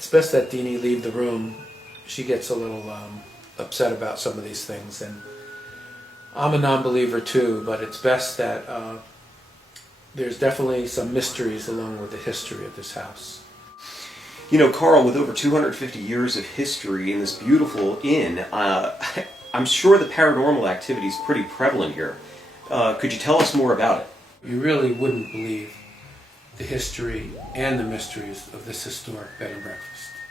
it's best that Deanie leave the room. She gets a little upset about some of these things, and I'm a non-believer too, but it's best that there's definitely some mysteries along with the history of this house. You know, Carl, with over 250 years of history in this beautiful inn, I'm sure the paranormal activity is pretty prevalent here. Could you tell us more about it? You really wouldn't believe the history and the mysteries of this historic bed and breakfast.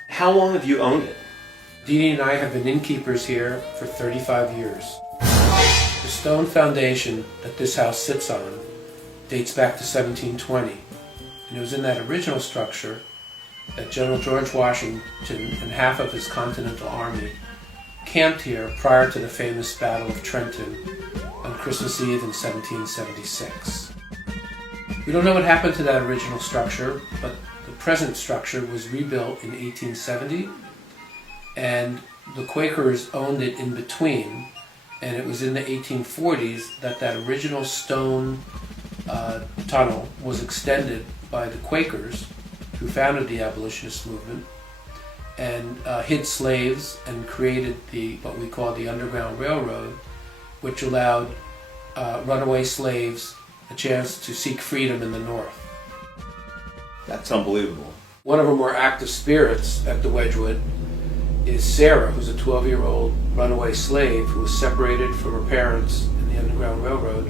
How long have you owned it? Deanie and I have been innkeepers here for 35 years. The stone foundation that this house sits on dates back to 1720, and it was in that original structure that General George Washington and half of his Continental Army camped here prior to the famous Battle of Trenton on Christmas Eve in 1776. We don't know what happened to that original structure, but the present structure was rebuilt in 1870, and the Quakers owned it in between, and it was in the 1840s that original stone tunnel was extended by the Quakers, who founded the abolitionist movement, and hid slaves and created what we call the Underground Railroad, which allowed runaway slaves a chance to seek freedom in the North. That's unbelievable. One of our more active spirits at the Wedgewood is Sarah, who's a 12-year-old runaway slave who was separated from her parents in the Underground Railroad.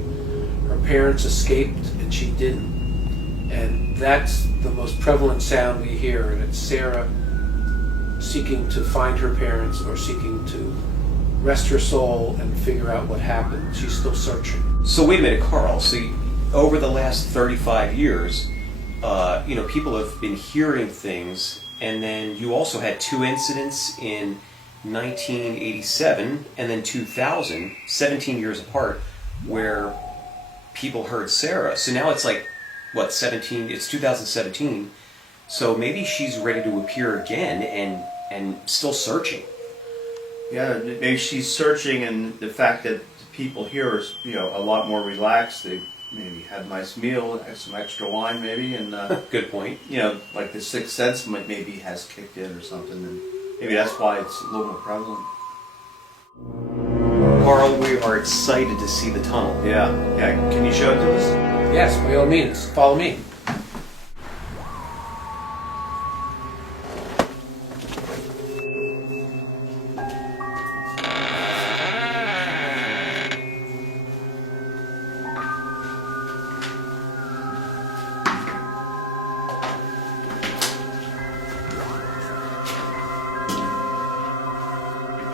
Her parents escaped and she didn't. And that's the most prevalent sound we hear, and it's Sarah seeking to find her parents or seeking to rest her soul and figure out what happened. She's still searching. So wait a minute, Carl. So over the last 35 years, people have been hearing things, and then you also had two incidents in 1987 and then 2000, 17 years apart, where people heard Sarah. So now it's like, what, 17? It's 2017. So maybe she's ready to appear again and still searching. Yeah, maybe she's searching, and the fact that people here are, a lot more relaxed. They maybe had a nice meal, had some extra wine maybe, and good point. Like the sixth sense maybe has kicked in or something, and maybe that's why it's a little more prevalent. Carl, we are excited to see the tunnel. Yeah. Can you show it to us? Yes, by all means. Follow me.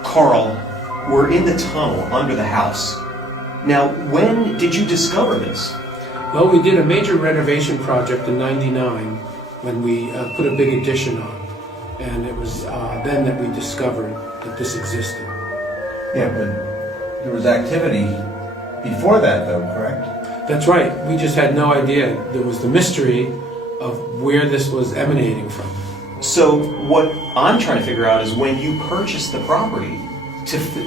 Carl, we're in the tunnel under the house. Now, when did you discover this? Well, we did a major renovation project in '99 when we put a big addition on. And it was then that we discovered that this existed. Yeah, but there was activity before that, though, correct? That's right. We just had no idea. There was the mystery of where this was emanating from. So what I'm trying to figure out is when you purchased the property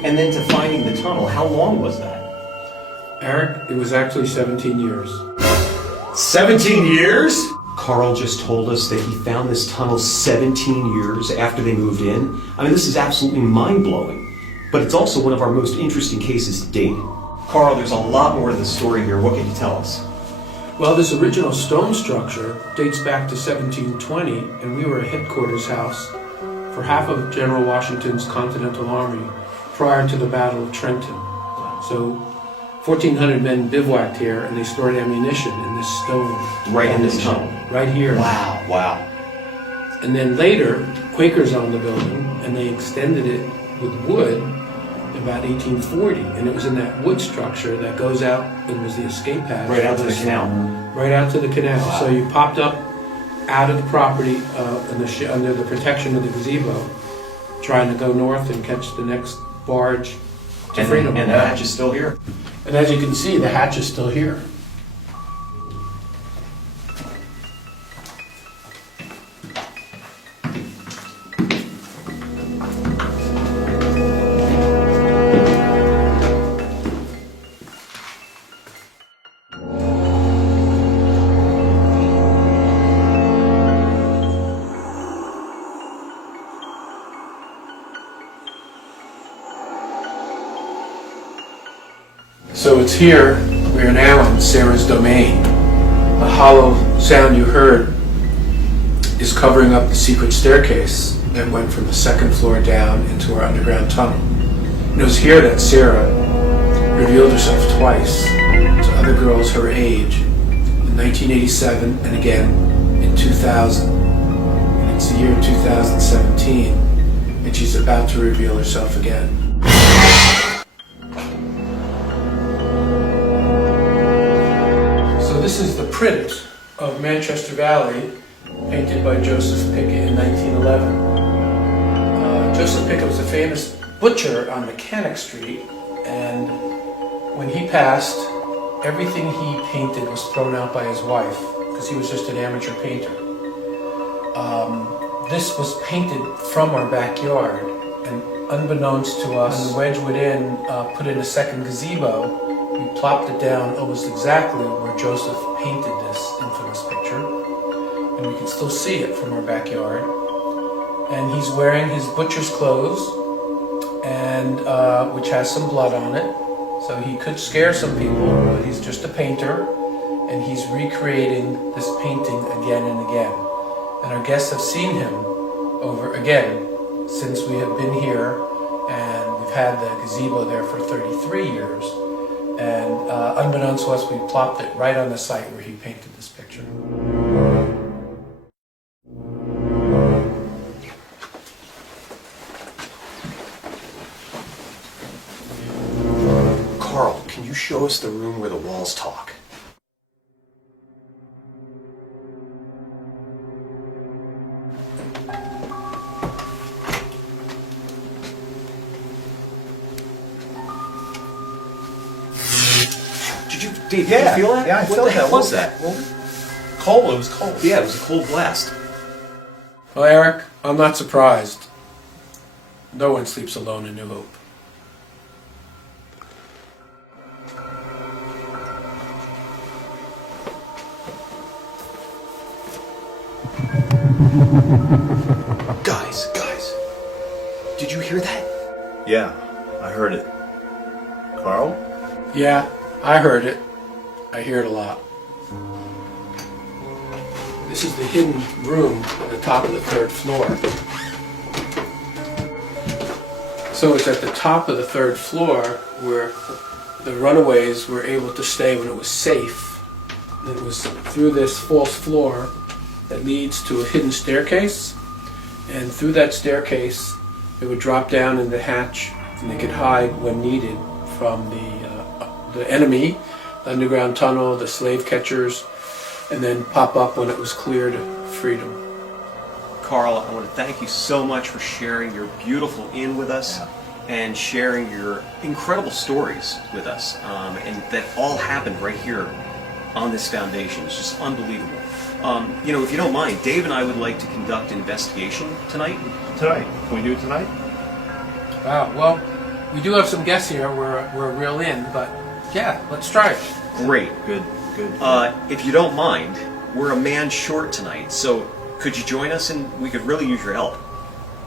and then to finding the tunnel, how long was that? Eric, it was actually 17 years. 17 years? Carl just told us that he found this tunnel 17 years after they moved in. I mean, this is absolutely mind-blowing. But it's also one of our most interesting cases to date. Carl, there's a lot more to the story here. What can you tell us? Well, this original stone structure dates back to 1720, and we were a headquarters house for half of General Washington's Continental Army prior to the Battle of Trenton. So 1,400 men bivouacked here, and they stored ammunition in this stone. Right in this tunnel? Right here. Wow. And then later, Quakers owned the building, and they extended it with wood about 1840, and it was in that wood structure that goes out and was the escape hatch. Right out to the canal. Right out to the canal. Wow. So you popped up out of the property under the protection of the gazebo, trying to go north and catch the next barge to freedom. And the hatch is still here. And as you can see, the hatch is still here. So it's here, we are now in Sarah's domain. The hollow sound you heard is covering up the secret staircase that went from the second floor down into our underground tunnel. And it was here that Sarah revealed herself twice to other girls her age, in 1987 and again in 2000. And it's the year 2017, and she's about to reveal herself again. So this is the print of Manchester Valley, painted by Joseph Pickett in 1911. Joseph Pickett was a famous butcher on Mechanic Street, and when he passed, everything he painted was thrown out by his wife because he was just an amateur painter. This was painted from our backyard, and unbeknownst to us, when the Wedgwood Inn put in a second gazebo, we plopped it down almost exactly where Joseph painted this infamous picture, and we can still see it from our backyard. And he's wearing his butcher's clothes, and which has some blood on it, so he could scare some people, but he's just a painter, and he's recreating this painting again and again. And our guests have seen him over again since we have been here, and we've had the gazebo there for 33 years. And unbeknownst to us, we plopped it right on the site where he painted this picture. Carl, can you show us the room where the walls talk? Dave, did you feel that? Yeah, I what felt the hell that. was that? Cold, it was cold. Yeah, it was a cold blast. Well, Eric, I'm not surprised. No one sleeps alone in New Hope. Guys, did you hear that? Yeah, I heard it. Carl? Yeah, I heard it. I hear it a lot. This is the hidden room at the top of the third floor. So it's at the top of the third floor where the runaways were able to stay when it was safe. And it was through this false floor that leads to a hidden staircase. And through that staircase, they would drop down in the hatch, and they could hide when needed from the enemy, the underground tunnel, the slave catchers, and then pop up when it was clear to freedom. Carl, I want to thank you so much for sharing your beautiful inn with us and sharing your incredible stories with us. And that all happened right here on this foundation. It's just unbelievable. You know, if you don't mind, Dave and I would like to conduct an investigation tonight. Tonight. Can we do it tonight? Wow, well, we do have some guests here. We're a real inn, but yeah, let's try it. Great. Good. If you don't mind, we're a man short tonight, so could you join us, and we could really use your help.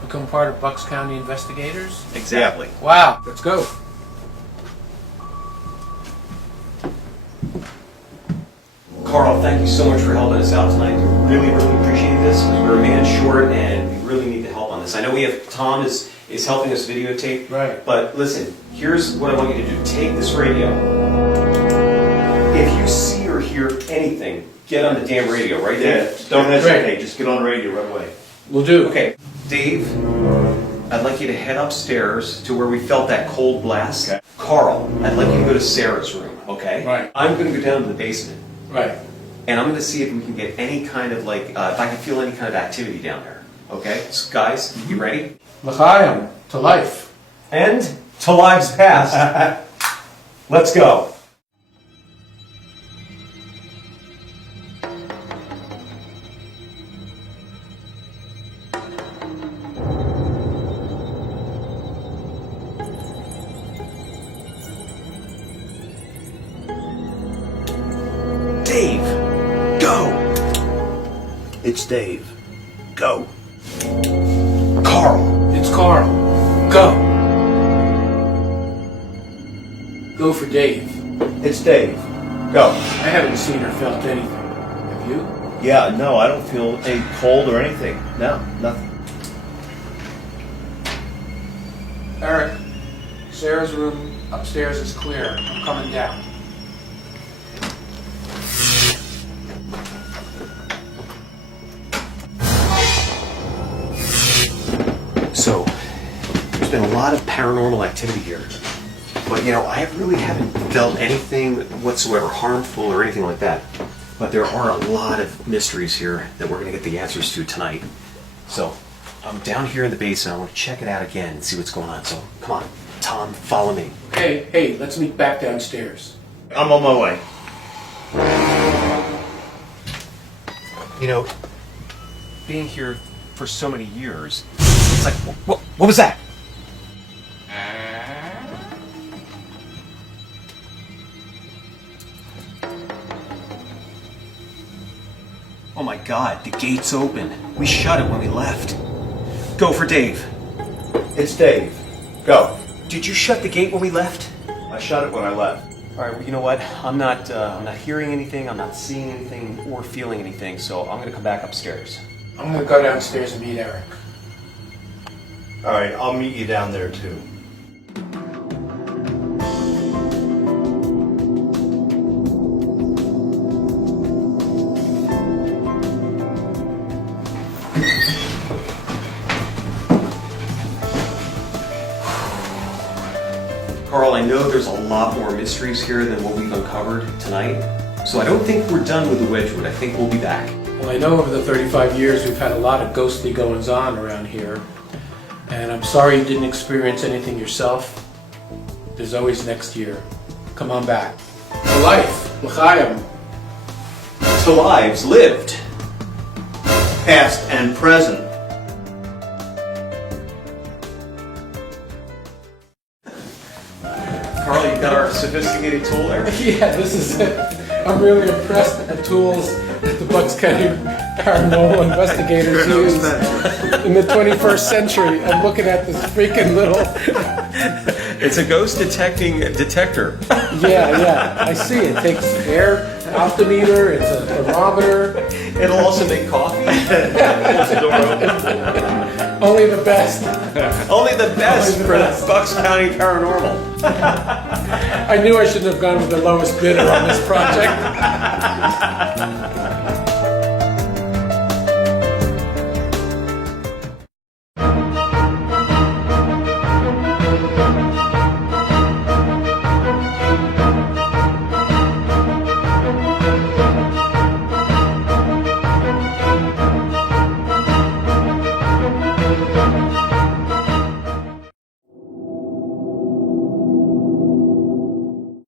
Become part of Bucks County Investigators? Exactly. Wow, let's go. Carl, thank you so much for helping us out tonight. We really appreciate this. We're a man short, and we really need the help on this. I know we have Tom is helping us videotape. Right. But listen, here's what I want you to do. Take this radio. If you see or hear anything, get on the damn radio, right there. Yeah, don't hesitate. Just get on the radio right away. We'll do. Okay, Dave, I'd like you to head upstairs to where we felt that cold blast. Okay. Carl, I'd like you to go to Sarah's room, okay? Right. I'm going to go down to the basement. Right. And I'm going to see if we can get any kind of if I can feel any kind of activity down there. Okay? So guys, you ready? L'chaim, to life. And to lives past. Let's go. Dave, go! It's Dave. Go. Carl. It's Carl. Go. Go for Dave. It's Dave. Go. I haven't seen or felt anything. Have you? Yeah, no, I don't feel any cold or anything. No, nothing. Eric, Sarah's room upstairs is clear. I'm coming down. So, there's been a lot of paranormal activity here. But, I really haven't felt anything whatsoever harmful or anything like that. But there are a lot of mysteries here that we're going to get the answers to tonight. So, I'm down here in the basement. I want to check it out again and see what's going on. So, come on, Tom, follow me. Hey, let's meet back downstairs. I'm on my way. Being here for so many years, it's like, what was that? Oh my God, the gate's open. We shut it when we left. Go for Dave. It's Dave. Go. Did you shut the gate when we left? I shut it when I left. All right, well, you know what? I'm not hearing anything, I'm not seeing anything or feeling anything, so I'm gonna come back upstairs. I'm gonna go downstairs and meet Eric. All right, I'll meet you down there too. Carl, I know there's a lot more mysteries here than what we've uncovered tonight, so I don't think we're done with the Wedgewood. I think we'll be back. Well, I know over the 35 years we've had a lot of ghostly goings-on around here. And I'm sorry you didn't experience anything yourself. There's always next year. Come on back. To life, l'chaim. To lives lived. Past and present. Carl, you got our sophisticated tool there? Yeah, this is it. I'm really impressed at the tools that the Bucks County Paranormal Investigators use in the 21st century. I'm looking at this freaking little... It's a ghost detecting detector. Yeah, I see it. It takes air altimeter, it's a thermometer. It'll also make coffee. Holds the door open. Only the best. Only the best Only the for best. the Bucks County Paranormal. I knew I shouldn't have gone with the lowest bidder on this project.